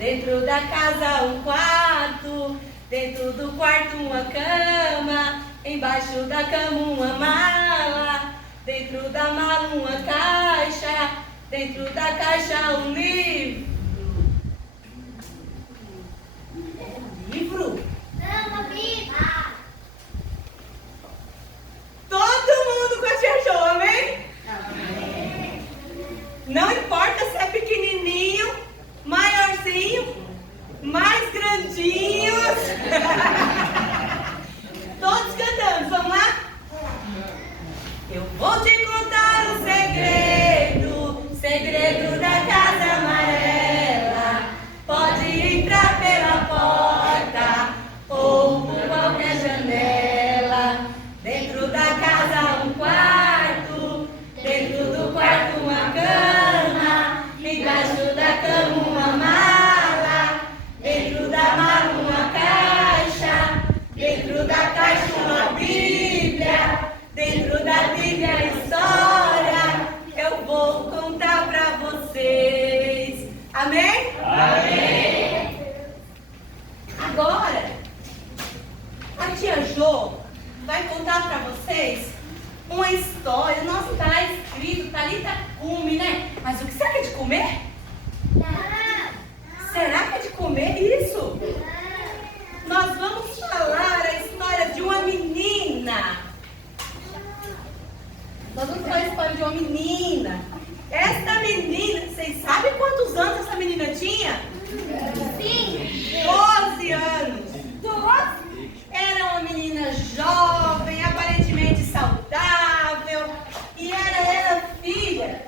Dentro da casa um quarto, dentro do quarto uma cama, embaixo da cama uma mala, dentro da mala uma caixa, dentro da caixa um livro. É livro? Não, uma Bíblia. Todo mundo com a tia Jo, amém? Amém. Não importa se é pequenininho, maiorzinho, mais grandinhos. Todos cantando, vamos lá? Eu vou te contar um segredo, segredo da casa amarela. Pode entrar pela porta ou por qualquer janela. Dentro da casa um quarto, dentro do quarto uma cama, embaixo da cama uma mala, dentro da mala uma caixa, dentro da caixa uma Bíblia, dentro da Bíblia a história eu vou contar pra vocês. Amém? Amém. Agora, a tia Jo vai contar pra vocês uma história. Nossa, tá escrito Talita Cume, né? Mas o que será que é de comer? Não. Será que é de comer isso? Nós vamos falar a história de uma menina. Nós vamos falar a história de uma menina. Esta menina, vocês sabem quantos anos essa menina tinha? Sim. 12 anos. 12? Era uma menina jovem, aparentemente saudável. E era filha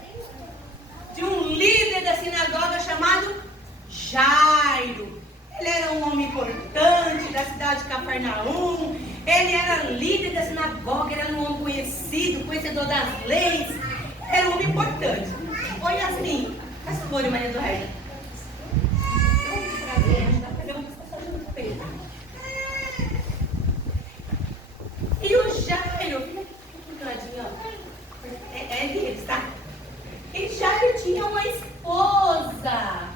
de um líder da sinagoga chamado Jairo. Ele era um homem importante da cidade de Cafarnaum. Ele era líder da sinagoga, era um homem conhecido, conhecedor das leis. Era um homem importante. Oi, Yasmin. Faz favor, Maria do Rei. E o Jairo, fica aqui do ladinho, ó. É deles, tá? E Jairo tinha uma esposa.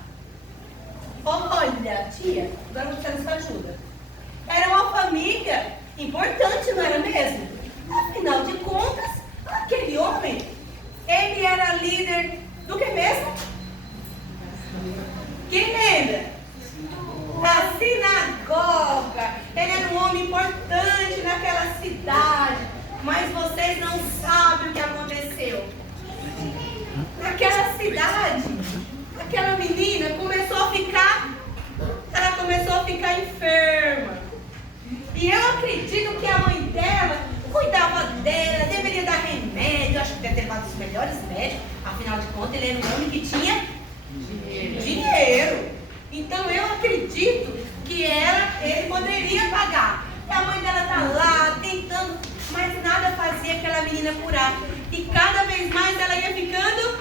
Olha, tia, agora eu vou precisar da sua ajuda. Era uma família importante, não era mesmo? Afinal de contas, aquele homem, ele era líder do que mesmo? Quem lembra? Da sinagoga. Ele era um homem importante naquela cidade. Mas vocês não sabem o que aconteceu. Naquela cidade, aquela menina começou a ficar enferma. E eu acredito que a mãe dela cuidava dela, deveria dar remédio. Acho que deve ter levado os melhores médicos. Afinal de contas, ele era um homem que tinha dinheiro. Então eu acredito que ele poderia pagar. E a mãe dela tá lá tentando, mas nada fazia aquela menina curar. E cada vez mais ela ia ficando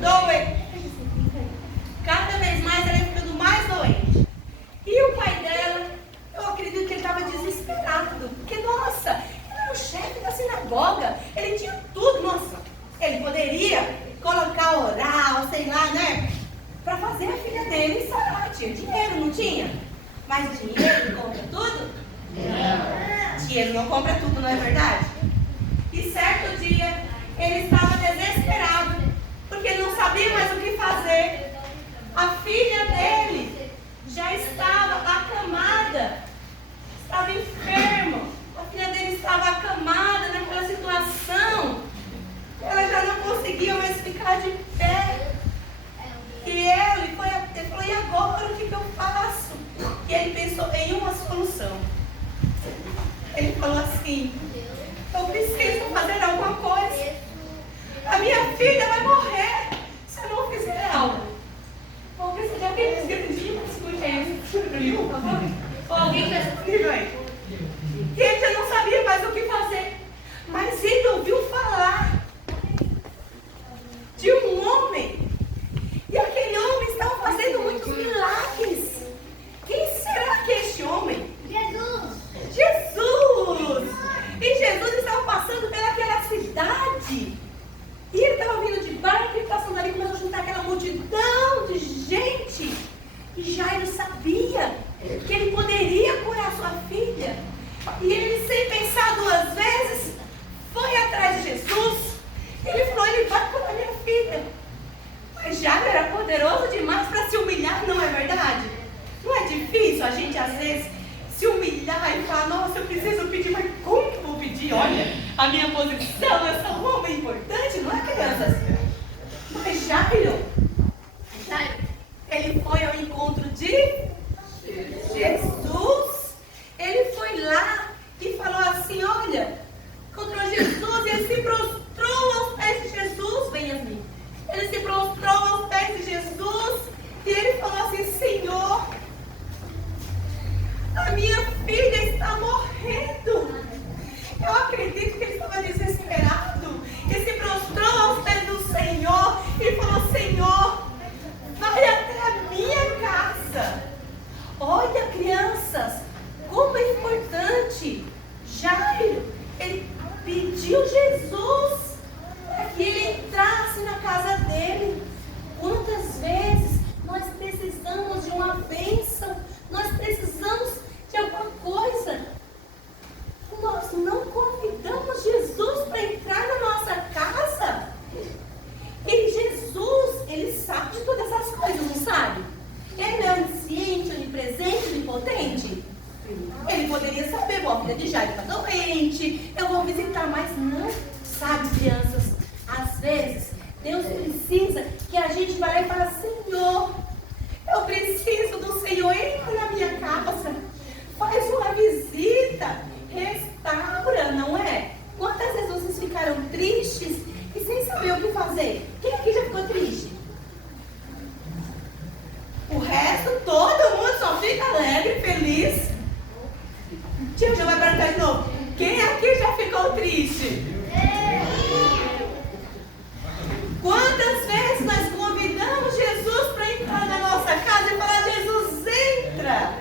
doente. Cada vez mais ela ia ficando mais doente. E o pai dela, eu acredito que ele estava desesperado. Porque, nossa, ele era o chefe da sinagoga. Ele tinha tudo, nossa. Ele poderia colocar oral, sei lá, né? Para fazer a filha dele sarar. Tinha dinheiro, não tinha? Mas dinheiro compra tudo? Não. Dinheiro não compra tudo, não é verdade? E certo dia, ele estava desesperado, porque ele não sabia mais o que fazer. A filha dele já estava acamada, estava enferma. A filha dele estava acamada naquela situação. Ela já não conseguia mais ficar de pé. E ele falou, e agora o que eu faço? E ele pensou em uma solução. Ele falou assim, eu preciso fazer alguma coisa. A minha filha vai morrer se eu não fizer algo. Vou precisar que eles grandinhos por favor. Ou alguém que escreveu aí. E ele já não sabia mais o que fazer. Mas ele ouviu falar de um homem. E aquele homem estava fazendo muitos milagres. Quem será que é este homem? Jesus. Jesus! E E Jairo sabia que ele poderia curar sua filha. E ele, sem pensar duas vezes, foi atrás de Jesus. Ele falou, ele vai curar minha filha. Mas Jairo era poderoso demais para se humilhar, não é verdade? Não é difícil a gente, às vezes, se humilhar e falar, nossa, eu preciso pedir, mas como que eu vou pedir? Olha, a minha posição, eu sou um homem importante, não é, crianças? Mas Jairo, ele foi ao encontro de Jesus. Ele foi lá e falou assim, olha, encontrou Jesus, e ele se prostrou aos pés de Jesus, vem Yasmin. Ele se prostrou aos pés de Jesus e ele falou assim, Senhor, a minha filha está morrendo. Eu acredito que ele estava desesperado. E se prostrou aos pés do Senhor e falou, Senhor, vai até a minha casa. Olha, crianças, como é importante. Jairo, ele pediu Jesus para que ele entrasse na casa dele. Quantas vezes nós precisamos de uma bênção, nós precisamos de alguma coisa. Nós não convidamos Jesus para entrar na nossa casa. E Jesus, ele sabe de todas essas coisas, não sabe? Ele não é onisciente, onipresente, onipotente. Ele poderia saber, bom, a filha de Jairo está doente, eu vou visitar, mas não. Sabe, crianças, às vezes, Deus precisa que a gente vá lá e fale, Senhor, eu preciso do Senhor, entra na minha casa, faz uma visita, restaura, não é? Quantas vezes vocês ficaram tristes e sem saber o que fazer? Quem aqui já ficou triste? O resto, todo mundo só fica alegre, feliz. Tia, já vai perguntar de novo. Quem aqui já ficou triste? Quantas vezes nós convidamos Jesus para entrar na nossa casa e falar, Jesus, entra.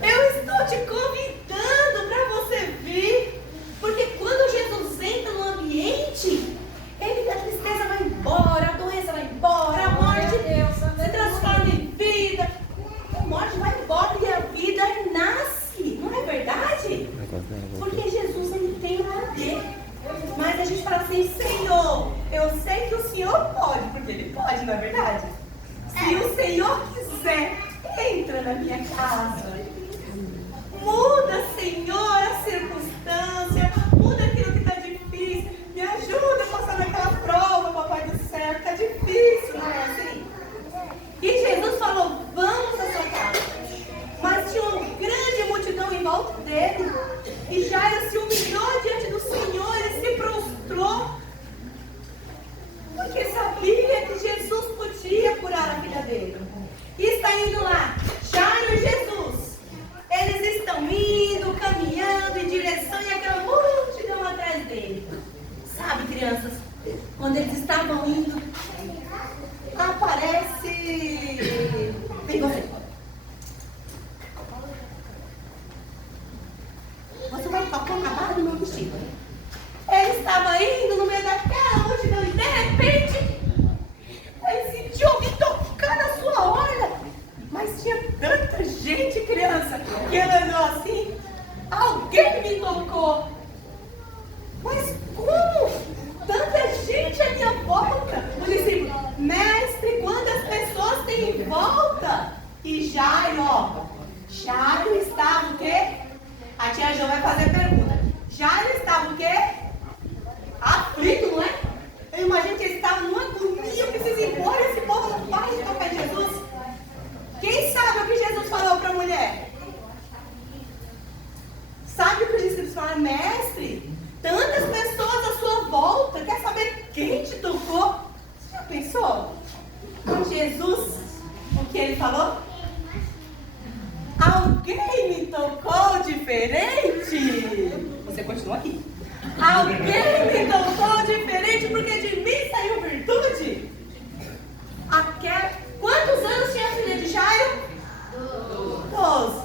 Eu estou te convidando para você vir. Porque quando Jesus entra no ambiente, a tristeza vai embora, a doença vai embora, a morte se transforma em vida. A morte vai embora e a vida nasce. Não é verdade? Porque Jesus, ele tem o poder. Mas a gente fala assim, Senhor, eu sei que o Senhor pode, porque ele pode, não é verdade? Se o Senhor quiser, entra na minha casa. Muda, Senhor, a circunstância, muda aquilo que está difícil. Me ajuda a passar naquela prova, papai do céu, está difícil, não é assim? E Jesus falou, vamos à sua casa. Mas tinha uma grande multidão em volta dele. E Jairo se humilhou diante do Senhor, ele se prostrou. Porque sabia que Jesus podia curar a filha dele. E está indo lá, Jairo e Jesus. Eles estão indo, caminhando em direção e aquela multidão atrás dele. Sabe, crianças, quando eles estavam indo, aparece... Vem você. Você vai tocar na barra do meu vestido. Ele estava indo no meio daquela multidão e de repente ele sentiu alguém tocar na sua orla. Mas tinha tanta gente, criança, que ele andou assim. Alguém me tocou. Mas como? Tanta gente à minha volta. O discípulo, mestre, quantas pessoas tem em volta? E Jairo, ó. Jairo estava o quê? A tia Jo vai fazer pergunta. Jairo estava o quê? Aflito, não é? Eu imagino que ele estava numa agonia. Eu preciso ir embora, esse povo não para de tocar em Jesus. Quem sabe o que Jesus falou para a mulher? Sabe o que os discípulos falaram? Mestre, tantas pessoas à sua volta. Quer saber quem te tocou? Você já pensou? Com Jesus, o que ele falou? Alguém me tocou diferente. Você continua aqui. Alguém me tocou diferente porque de mim saiu virtude. Quantos anos tinha a filha de Jairo? 12.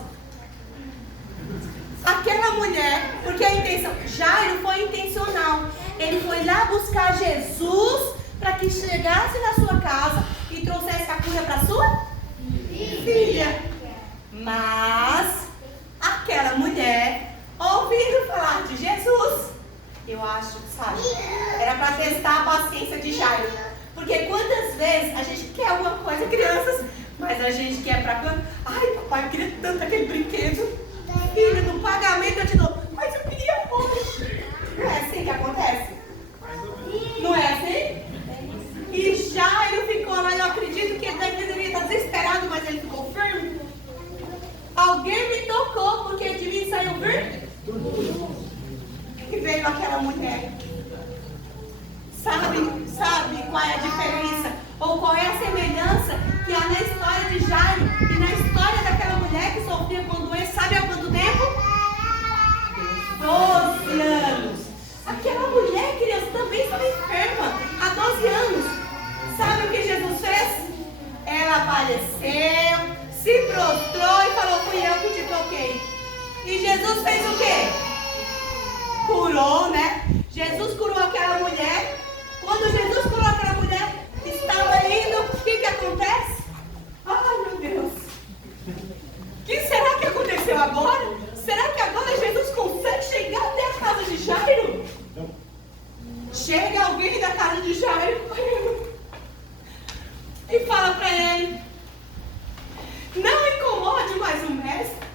Aquela mulher, porque a intenção, Jairo foi intencional. Ele foi lá buscar Jesus para que chegasse na sua casa e trouxesse a cura para sua filha. Mas aquela mulher, ouvindo falar de Jesus, eu acho que, sabe, era para testar a paciência de Jairo. Porque quantas vezes a gente quer alguma coisa, crianças, mas a gente quer para quando? Ai, papai, eu queria tanto aquele brinquedo. Filho, no pagamento eu te dou, mas eu queria hoje. Não é assim que acontece? Não é assim? E Jairo ficou lá, eu acredito que ele deveria estar desesperado, mas ele ficou firme. Alguém me tocou, porque de mim saiu firme. E veio aquela mulher. Sabe qual é a diferença? Ou qual é a semelhança que há na história de Jairo e na história daquela mulher que sofria com doença? Sabe há quanto tempo? 12 anos. Aquela mulher, criança, também estava enferma há 12 anos. Sabe o que Jesus fez? Ela apareceu, se prostrou e falou: fui eu que te toquei. E Jesus fez o quê? Curou, né? Jesus curou aquela mulher. Quando Jesus curou aquela mulher, estava indo, o que acontece? Ai, meu Deus. O que será que aconteceu agora? Será que agora Jesus consegue chegar até a casa de Jairo? Chega alguém da casa de Jairo e fala para ele: não incomode mais o mestre,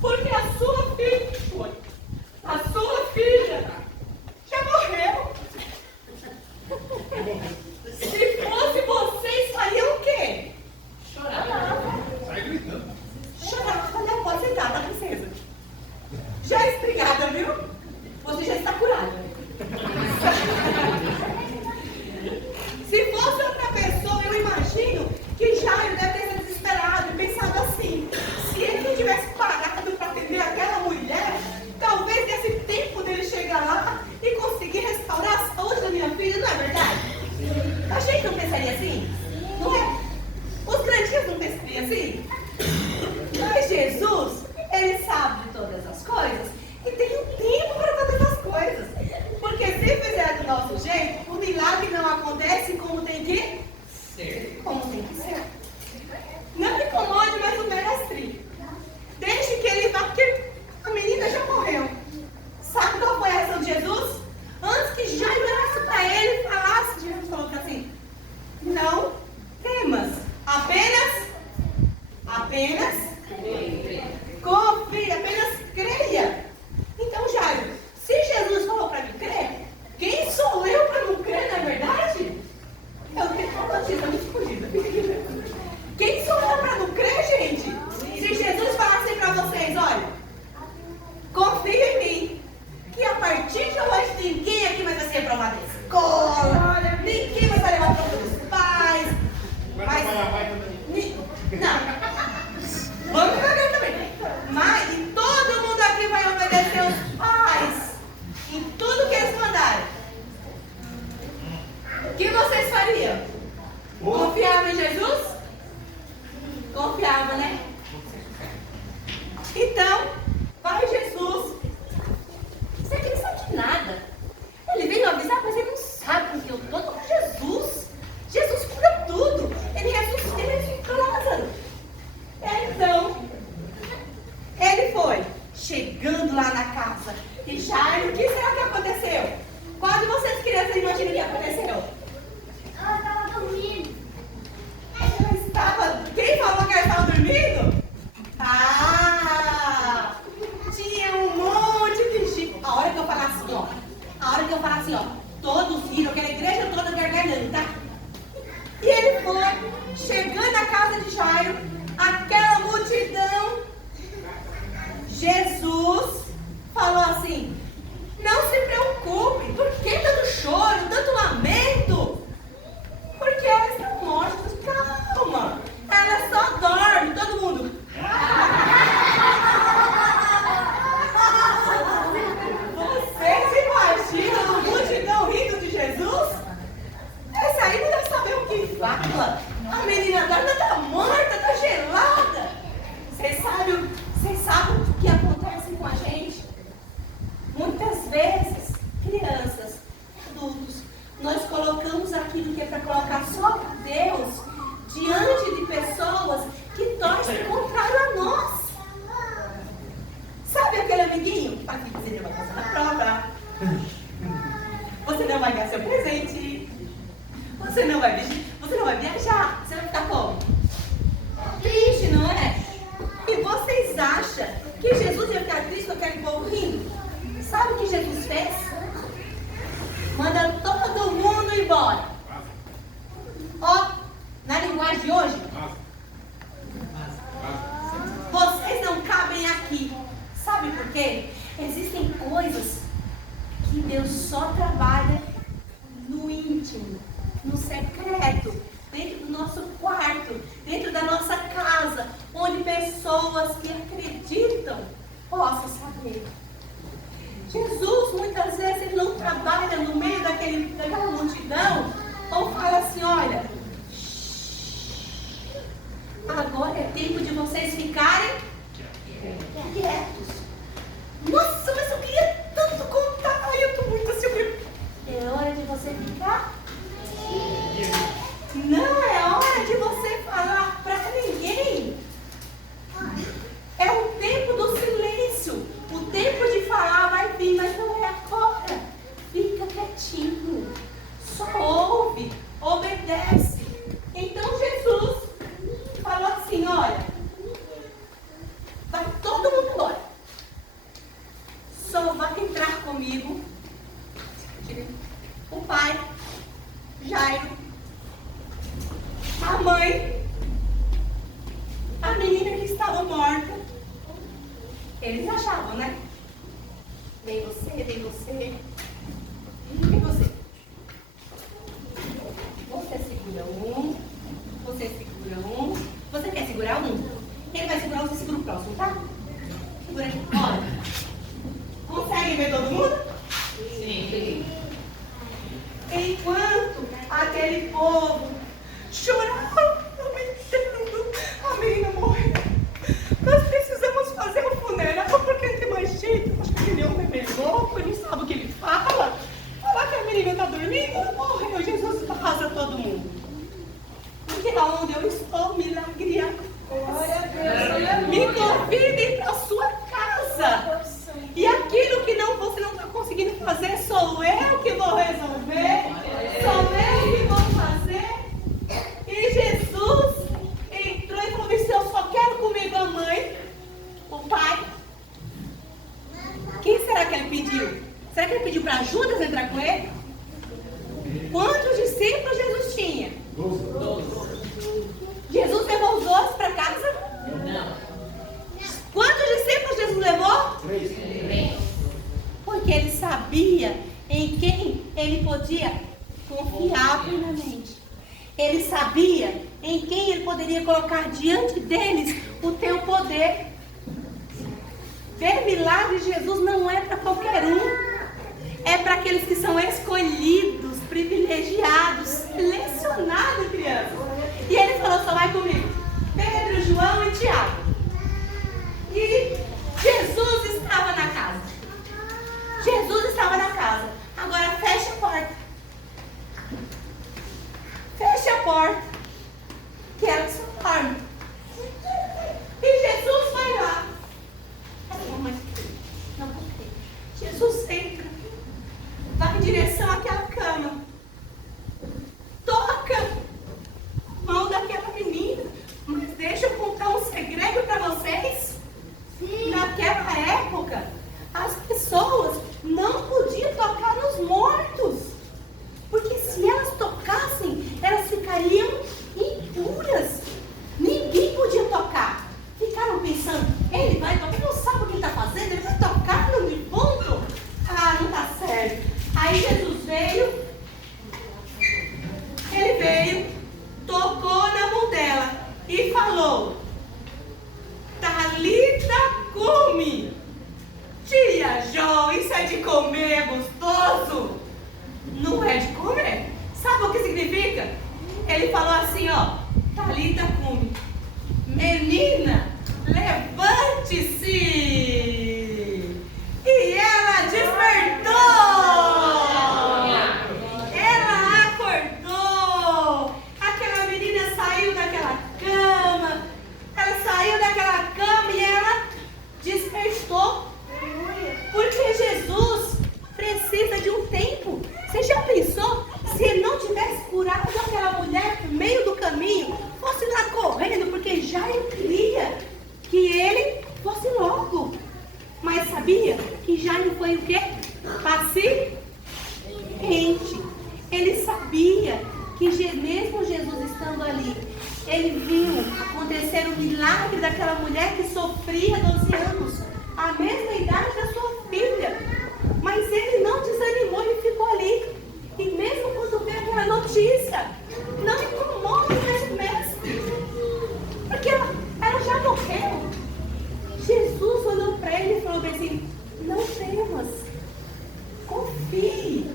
porque a sua filha já morreu. Se fosse vocês, fariam o quê? Chorava. Sai gritando. Chorava. Não pode sentar, tá, princesa? Já é estrigada, viu? Você já está curada. Se fosse outra pessoa, eu imagino que Jairo deve ter sido desesperado e pensado assim: se ele não tivesse parado para atender aquela mulher, talvez desse tempo dele chegar lá e conseguir restaurar a saúde da minha filha, não é verdade? A gente não pensaria assim? Não é? Os crentes não pensariam assim? Mas Jesus, ele sabe de todas as coisas e tem um tempo para todas as coisas. Porque se fizer do nosso jeito, o milagre não acontece como tem que ser. Como tem que ser. Não incomode mais o mestre. Deixe que ele vá, porque a menina já morreu. Sabe qual foi a reação de Jesus? Antes que Jairo olhasse para ele e falasse, Jesus falou assim: não temas, apenas confie, apenas creia. Então, Jairo, se Jesus falou para mim crer, quem sou eu para não crer, não é verdade? Eu tenho uma notícia muito escondida. Quem sou eu para não crer, gente? Se Jesus falasse para vocês: olha, confia em mim, que a partir de hoje ninguém aqui vai ser reprovado da escola, ninguém vai ser levado para os pais. Mas, não. Vamos devagar também. Mas e todo mundo aqui vai obedecer aos pais em tudo que eles mandarem. O que vocês fariam? Confiavam em Jesus? Confiava, né? Então, vai Jesus. Você aqui não sabe de nada. Ele veio avisar, mas ele não sabe, porque eu estou com Jesus. Jesus cura tudo. Ele ressuscitou Lázaro. Então, ele foi chegando lá na casa. E Jairo, o que será que aconteceu? Qual de vocês crianças imaginam o que aconteceu? Ela estava dormindo. Ela estava... Quem falou que ela estava dormindo? Ah! Tinha um monte de gente. A hora que eu falar assim, ó. Todos riram, aquela igreja toda gargalhando, tá? E ele foi chegando à casa de Jairo, aquela multidão. Jesus falou assim: não se preocupe, por que tanto choro, tanto lamento? Porque elas estão mortas. Calma, elas só dormem, todo mundo. Vocês imaginam a multidão rindo de Jesus? Essa aí não deve saber o que fala. A menina dela está morta, está gelada. Vocês sabem o que acontece com a gente? de hoje? Vocês não cabem aqui. Sabe por quê? Existem coisas que Deus só trabalha no íntimo, no secreto, dentro do nosso quarto, dentro da nossa casa, onde pessoas que acreditam possam saber. Jesus, muitas vezes, ele não trabalha no meio daquela multidão, ou fala assim, olha, agora é tempo de vocês ficarem quietos. Nossa, mas eu queria tanto contar. Ai, eu estou muito assim. É hora de você ficar? Não é hora de você falar para ninguém. É o tempo do silêncio. O tempo de falar vai vir, mas não é agora. Fica quietinho. Só ouve, obedece. Então Jesus falou assim, olha, vai todo mundo embora. Só vai entrar comigo o pai, Jairo, a mãe, a menina que estava morta. Eles achavam, né? Vem você, vem você. Vem você. Você segura um. Você segura um. Você quer segurar um? Quem vai segurar um, você segura o próximo, tá? Segura aqui. Olha. Conseguem ver todo mundo? Sim. Enquanto aquele povo chorava, lamentando, a menina morreu. Nós precisamos fazer um funeral porque não tem mais jeito. Acho que ele é um bebê louco, ele não sabe o que ele fala. Falar que a menina está dormindo, ela morreu. Jesus arrasa todo mundo. Porque aonde eu estou, milagre agora. Me convidem para a sua casa. E aquilo que você não está conseguindo fazer, sou eu que vou resolver. Sou eu que vou fazer. E Jesus entrou e falou assim, eu só quero comigo a mãe, o pai. Quem será que ele pediu? Será que ele pediu para Judas entrar com ele? Quantos discípulos Jesus tinha? 12. Jesus levou os 12 para casa? Não. Quantos discípulos Jesus levou? 3. Porque ele sabia em quem ele podia confiar plenamente. Ele sabia em quem ele poderia colocar diante deles o teu poder. Ver milagre de Jesus não é para qualquer um. É para aqueles que são escolhidos, privilegiados, selecionados, crianças. E ele falou, só vai comigo. Pedro, João e Tiago. E Jesus estava na casa. Jesus estava na casa. Agora fecha a porta. Fecha a porta. Que ela só dorme. E Jesus vai lá. Não, Jesus entra. Vai em direção àquela cama. Toca a mão daquela menina. Mas deixa eu contar um segredo para vocês. Naquela época, as pessoas não podiam tocar nos mortos. Porque se elas tocassem, elas ficariam impuras. Ninguém podia tocar. Ficaram pensando, ele vai tocar, ele não sabe o que ele está fazendo, ele vai tocar no defunto? Ah, não está certo. Aí Jesus veio, ele veio, tocou na mão dela e falou, Talita cumi. Tia Jo, isso é de comer, é gostoso? Não é de comer. Sabe o que significa? Ele falou assim, ó, Talita cumi. Menina, levante-se. E ela despertou. Ela acordou. Aquela menina saiu daquela cama. Ela saiu daquela cama e ela despertou. Porque Jesus precisa de um tempo. Você já pensou? Se ele não tivesse curado aquela mulher no meio do caminho, fosse lá correndo, porque já ele queria que ele fosse logo. Mas sabia que Jairo foi o quê? Paciente. Ele sabia que mesmo Jesus estando ali, ele viu acontecer o milagre daquela mulher que sofria 12 anos, a mesma idade da sua filha. Mas ele não desanimou, ele ficou ali. E mesmo quando veio aquela notícia, não incomoda o mestre, porque ela já morreu. Jesus olhou para ele e falou assim: não temas, confie.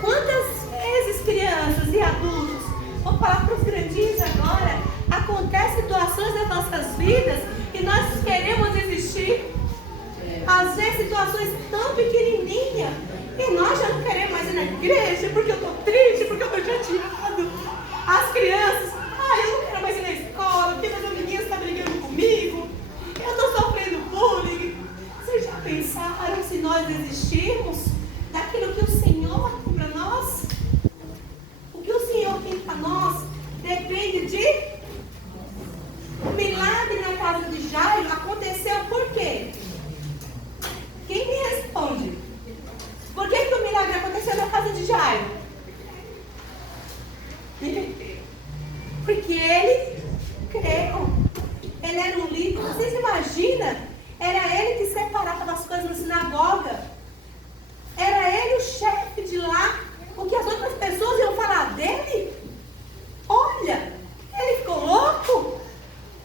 Quantas vezes, crianças e adultos, vou falar para os grandinhos agora, acontecem situações nas nossas vidas e nós queremos desistir. Às vezes situações tão pequenininhas e nós já não queremos mais ir na igreja porque eu estou triste, porque eu estou chateado. As crianças, eu não quero mais ir na escola porque meus amiguinhos estão brigando comigo, eu estou sofrendo bullying. Vocês já pensaram se nós desistirmos daquilo que o Senhor tem para nós? O que o Senhor tem para nós depende de... O milagre na casa de Jairo aconteceu por quê? Quem me responde? Por que o milagre aconteceu na casa de Jairo? Porque ele creu. Ele era um líder. Vocês imaginam? Era ele que separava as coisas na sinagoga. Era ele o chefe de lá. O que as outras pessoas iam falar dele? Olha, ele ficou louco. O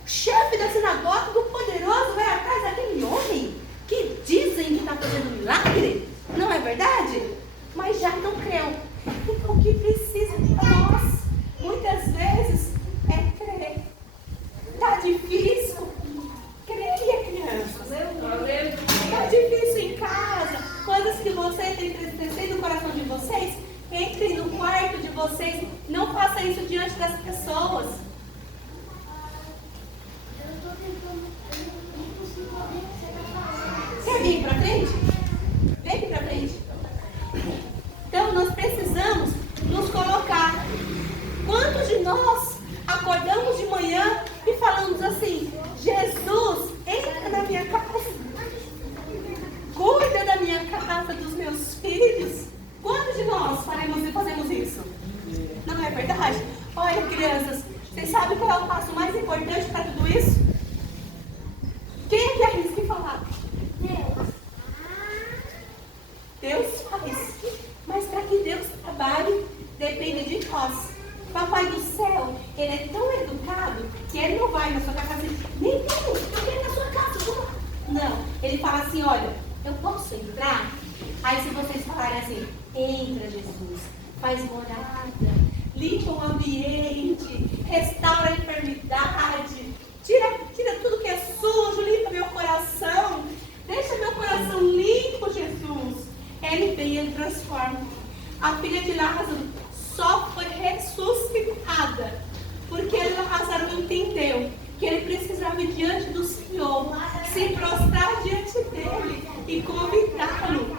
chefe da sinagoga, do poderoso, vai atrás daquele homem que dizem que está fazendo milagre. Não é verdade? Mas já não creu. Então o que precisa de nós, muitas vezes, é crer. Está difícil? Creia, crianças. Está difícil em casa, coisas que vocês têm entristecido no coração de vocês, entrem no quarto de vocês. Não faça isso diante das pessoas. Quer vir para frente? Vem aqui para frente. Então nós precisamos nos colocar. Quantos de nós acordamos de manhã e falamos assim: Jesus, entra na minha casa, cuida da minha casa, dos meus filhos? Quantos de nós fazemos isso? Não é verdade? Olha, crianças, vocês sabem qual é o passo mais importante para tudo isso? Quem é que arrisca em falar? Deus faz. Mas para que Deus trabalhe, depende de nós. Papai do céu, ele é tão educado que ele não vai na sua casa assim: nem eu quero na sua casa. Não, ele fala assim: olha, eu posso entrar? Aí se vocês falarem assim: entra, Jesus, faz morada, limpa o ambiente, restaura a enfermidade, tira tudo que é sujo, limpa meu coração, deixa meu coração limpo, Jesus. Ele vem e ele transforma. A filha de Lázaro só foi ressuscitada porque Lázaro entendeu que ele precisava ir diante do Senhor, se prostrar diante dele e convidá-lo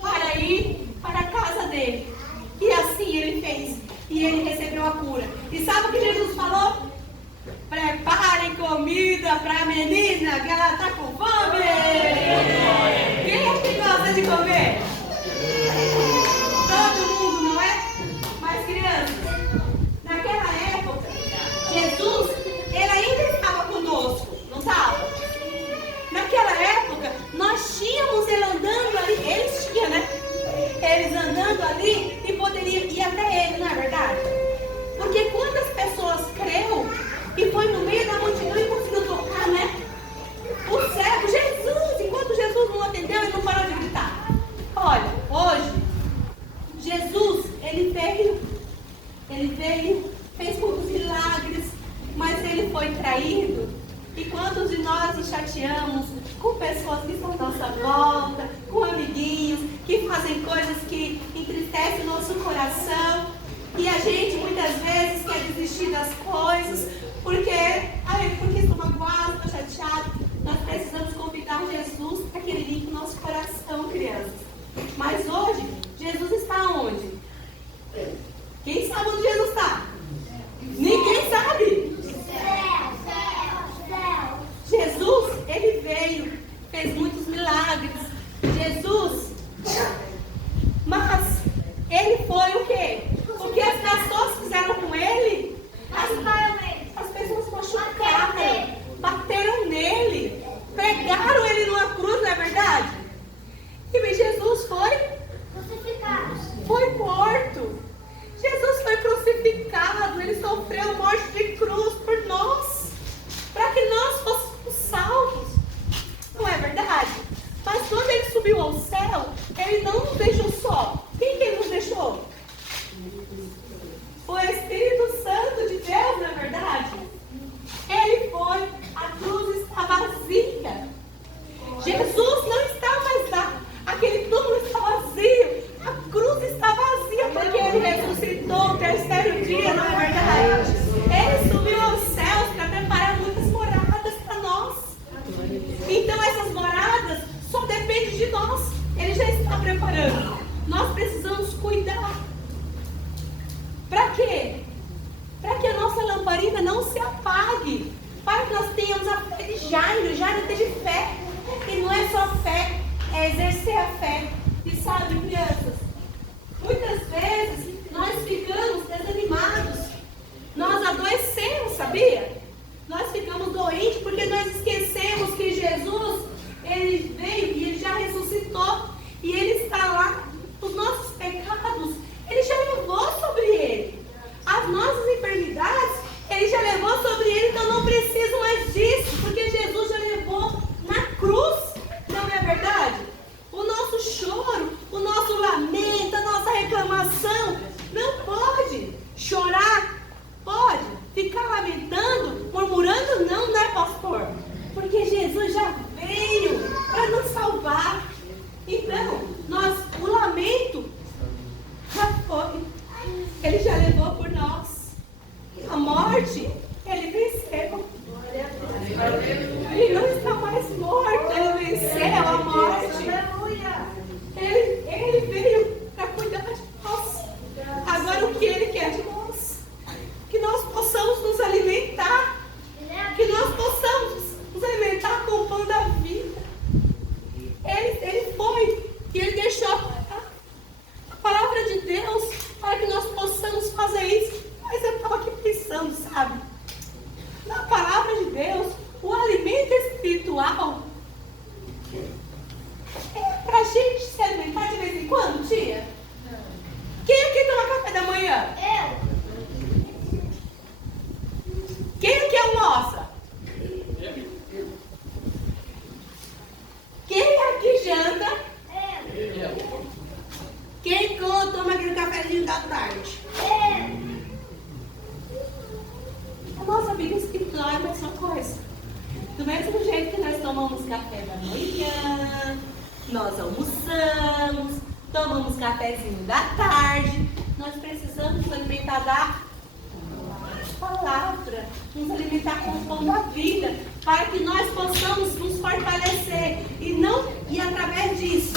para ir para a casa dele. E assim ele fez. E ele recebeu a cura. E sabe o que Jesus falou? Preparem comida para a menina, que ela está com fome. Quem é que gosta de comer? Todo mundo, não é? Mas crianças, naquela época, Jesus, ele ainda estava conosco, não estava? Naquela época, nós tínhamos ele andando ali, eles tinham, né? Eles andando ali e poderiam ir até ele, não é verdade? Porque quantas pessoas creu e foi no meio da multidão e conseguiu tocar, né? O cego, Jesus, enquanto Jesus não atendeu, ele não parou de gritar. Olha, hoje, Jesus, ele veio, fez muitos milagres, mas ele foi traído. E quantos de nós nos chateamos com pessoas que estão à nossa volta, com amiguinhos, que fazem coisas que entristecem o nosso coração. E a gente muitas vezes quer desistir das coisas, porque estou magoado, estou chateado. Nós precisamos convidar Jesus para que ele limpe o nosso coração, crianças. Mas hoje, Jesus está onde? Quem sabe onde Jesus está? Ninguém sabe. Jesus, ele veio, fez muitos milagres. Jesus, mas ele foi o quê? O que as pessoas fizeram com ele? As Jairo teve fé. E não é só fé, é exercer a fé. E sabe, crianças, muitas vezes nós ficamos desanimados. Nós adoecemos, sabia? Nós ficamos doentes porque nós esquecemos que Jesus, ele veio e ele já ressuscitou. E ele está lá. Os nossos pecados, ele já levou sobre ele. As nossas enfermidades, ele já levou sobre ele. Então não preciso mais disso, porque Jesus já levou na cruz. Não é verdade? O nosso choro, o nosso lamento, a nossa reclamação, não pode chorar. Pode ficar lamentando, murmurando, não, né, pastor? Porque Jesus já veio para nos salvar. Então, o lamento já foi. Ele já levou por nós. A morte, ele venceu. Ele não está mais morto, ele venceu a morte. Ele veio para cuidar de nós. Agora o que ele quer de nós? Que nós possamos nos alimentar. Que nós possamos nos alimentar com o pão da vida. Ele foi e ele deixou a palavra de Deus para que nós possamos fazer isso. Mas eu estava aqui pensando, sabe? Na palavra de Deus, o alimento espiritual é para a gente se alimentar de vez em quando, tia? Quem aqui toma café da manhã? Eu. Quem aqui almoça? Quem aqui janta? Eu. Quem toma aquele cafezinho da tarde? Eu. A nossa vida espiritual é a mesma coisa. Do mesmo jeito que nós tomamos café da manhã, nós almoçamos, tomamos cafezinho da tarde, nós precisamos nos alimentar da palavra, nos alimentar com o pão da vida, para que nós possamos nos fortalecer e através disso,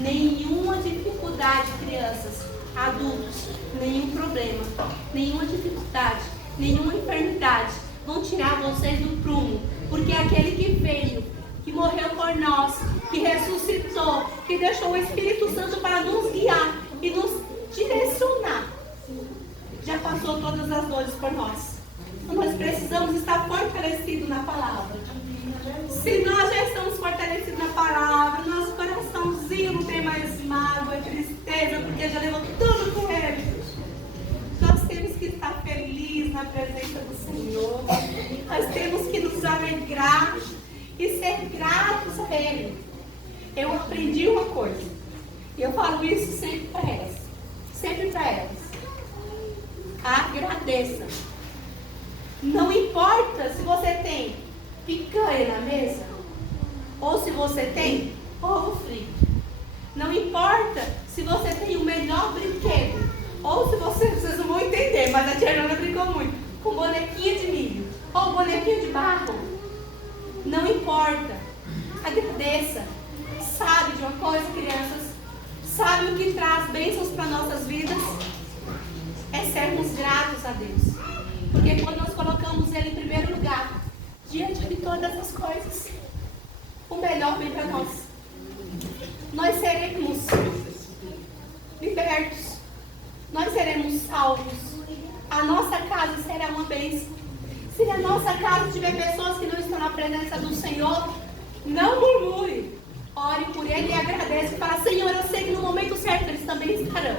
nenhuma dificuldade, crianças, adultos, nenhum problema, nenhuma dificuldade, nenhuma enfermidade vão tirar vocês do prumo, porque aquele que veio, que morreu por nós, que ressuscitou, que deixou o Espírito Santo para nos guiar e nos direcionar, já passou todas as dores por nós. Então nós precisamos estar fortalecidos na palavra. Se nós já estamos fortalecidos na palavra, nosso coraçãozinho não tem mais mágoa, tristeza, porque já levou tudo com ele. Nós temos que estar felizes na presença do Senhor. Nós temos que nos alegrar e ser gratos a Ele. Eu aprendi uma coisa. E eu falo isso sempre para elas. Sempre para elas. Agradeça. Não importa se você tem picanha na mesa ou se você tem ovo frito. Não importa se você tem o melhor brinquedo ou se vocês não vão entender, mas a tia Ana brincou muito com bonequinha de milho ou bonequinho de barro. Não importa. Agradeça. Sabe de uma coisa, crianças? Sabe o que traz bênçãos para nossas vidas? É sermos gratos a Deus. Porque quando nós colocamos Ele em primeiro lugar, diante de todas as coisas, o melhor vem para nós. Nós seremos libertos. Nós seremos salvos. A nossa casa será uma bênção. Se a nossa casa tiver pessoas que não estão na presença do Senhor, não murmure. Ore por ele e agradeça. E fala: Senhor, eu sei que no momento certo eles também estarão.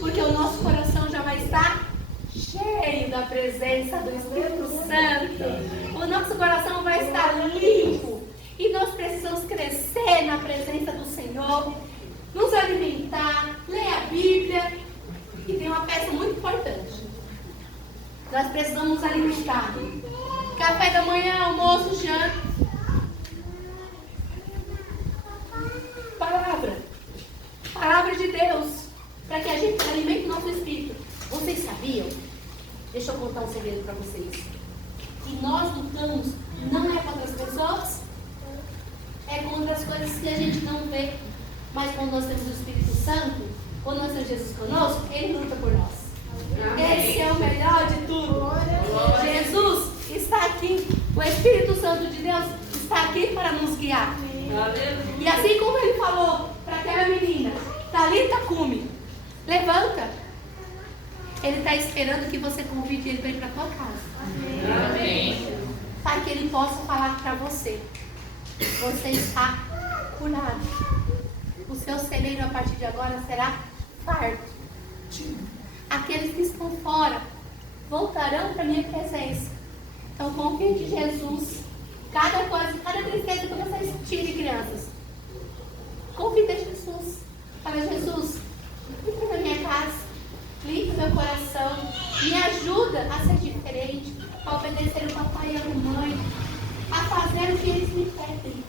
Porque o nosso coração já vai estar cheio da presença do Espírito Santo. O nosso coração vai estar limpo. E nós precisamos crescer na presença do Senhor, nos alimentar, ler a Bíblia. E tem uma peça muito importante. Nós precisamos nos alimentar. Café da manhã, almoço, janta. Palavra. Palavra de Deus. Para que a gente alimente o nosso espírito. Vocês sabiam? Deixa eu contar um segredo para vocês. Que nós lutamos não é contra as pessoas, é contra as coisas que a gente não vê. Mas quando nós temos o Espírito Santo, quando nós temos Jesus conosco, Ele luta por nós. Esse é o melhor de tudo. Jesus está aqui. O Espírito Santo aqui para nos guiar. E assim como ele falou para aquela menina, Talita Cumi, levanta. Ele está esperando que você convide ele para ir para a tua casa. Amém. Para que ele possa falar para você. Você está curado. O seu celeiro a partir de agora será farto. Aqueles que estão fora voltarão para a minha presença. Então confie em Jesus. Cada coisa, cada tristeza que vocês sentirem, crianças, confie em Jesus. Fala, Jesus, entra na minha casa, limpa meu coração, me ajuda a ser diferente, a obedecer o papai e a mamãe, a fazer o que eles me pedem.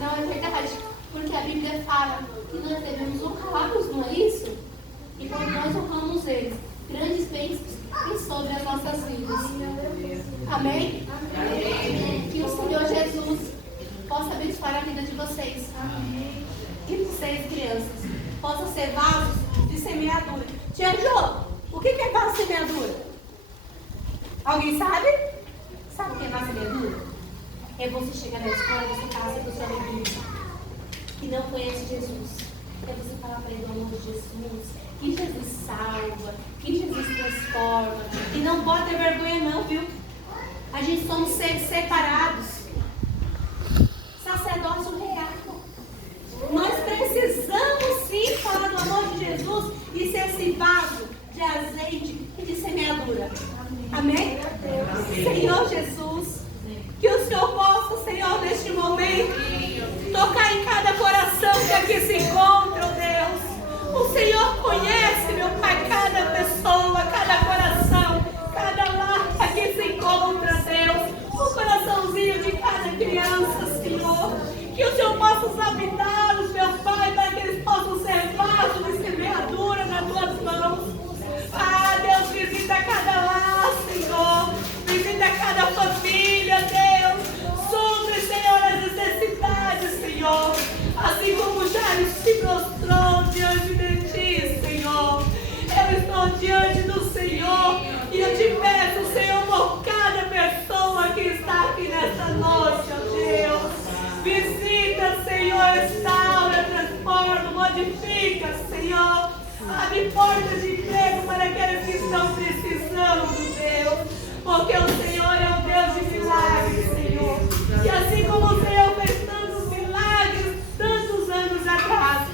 Não é verdade? Porque a Bíblia fala que nós devemos honrá-los, não é isso? E quando nós honramos eles, grandes bênçãos vêm sobre as nossas vidas. Amém? Amém? Que o Senhor Jesus possa abençoar a vida de vocês. Amém. E vocês, crianças, possam ser vasos de semeadura. Tia Jo, o que é vaso de semeadura? Alguém sabe? Sabe o que é vaso de semeadura? É você chegar na escola e você falar para o seu amiguinho que não conhece Jesus. É você falar para ele do amor de Jesus, que Jesus salva, que Jesus transforma. E não pode ter vergonha não, viu? A gente somos seres separados. Sacerdócio real. Nós precisamos sim falar do amor de Jesus e ser esse vaso de azeite e de semeadura. Amém? Amém? Senhor Jesus, que o Senhor possa, Senhor, neste momento, tocar em cada coração que aqui se encontra, oh Deus. O Senhor conhece, meu Pai, cada pessoa, cada coração, cada lar que aqui se encontra, Deus. O coraçãozinho de cada criança, Senhor. Que o Senhor possa os habitá-los, meu Pai, para que eles possam ser vasos de semeadura nas tuas mãos. Ah, Deus, visita cada lar, Senhor. Visita cada família, Deus. Supre, Senhor, as necessidades, Senhor. Assim como Jairo se prostrou diante de Ti, Senhor. Eu estou diante do Senhor e eu te peço, Senhor, por cada pessoa que está aqui nesta noite, ó Deus. Visita, Senhor, restaura, transforma, modifica, Senhor. Abre portas de emprego para aqueles que estão precisando, Deus. Porque o Senhor é um Deus de milagres, Senhor. E assim como o Senhor fez tantos milagres, tantos anos atrás,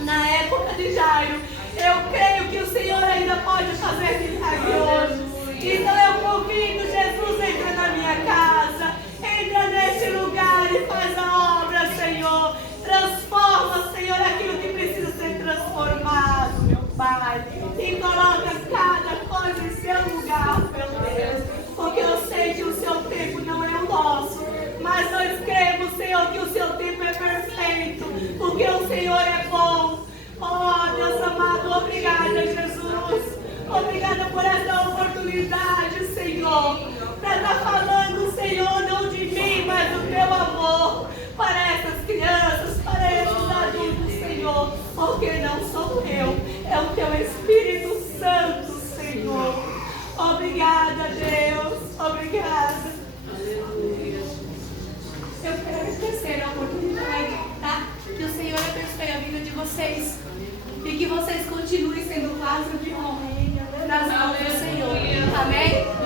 na época de Jairo, eu creio que o Senhor ainda pode fazer milagre hoje. Então eu convido Jesus, entra na minha casa, entra neste lugar e faz a obra, Senhor. Transforma, Senhor, aquilo que precisa ser transformado, meu Pai. E coloca cada coisa em seu lugar, meu Deus. Porque eu sei que o seu tempo não é o nosso. Mas nós cremos, Senhor, que o seu tempo é perfeito. Porque o Senhor é bom. Oh, Deus amado, obrigada, Jesus. Obrigada por essa oportunidade, Senhor. Para estar falando, Senhor, não de mim, mas do teu amor. Para essas crianças, para esses adultos, Senhor. Porque não sou eu, é o teu Espírito Santo, Senhor. Obrigada, Deus. Obrigada. Aleluia. Eu quero agradecer a oportunidade, tá? Que o Senhor abençoe a vida de vocês. E que vocês continuem sendo vasos de honra nas mãos do Senhor. Amém?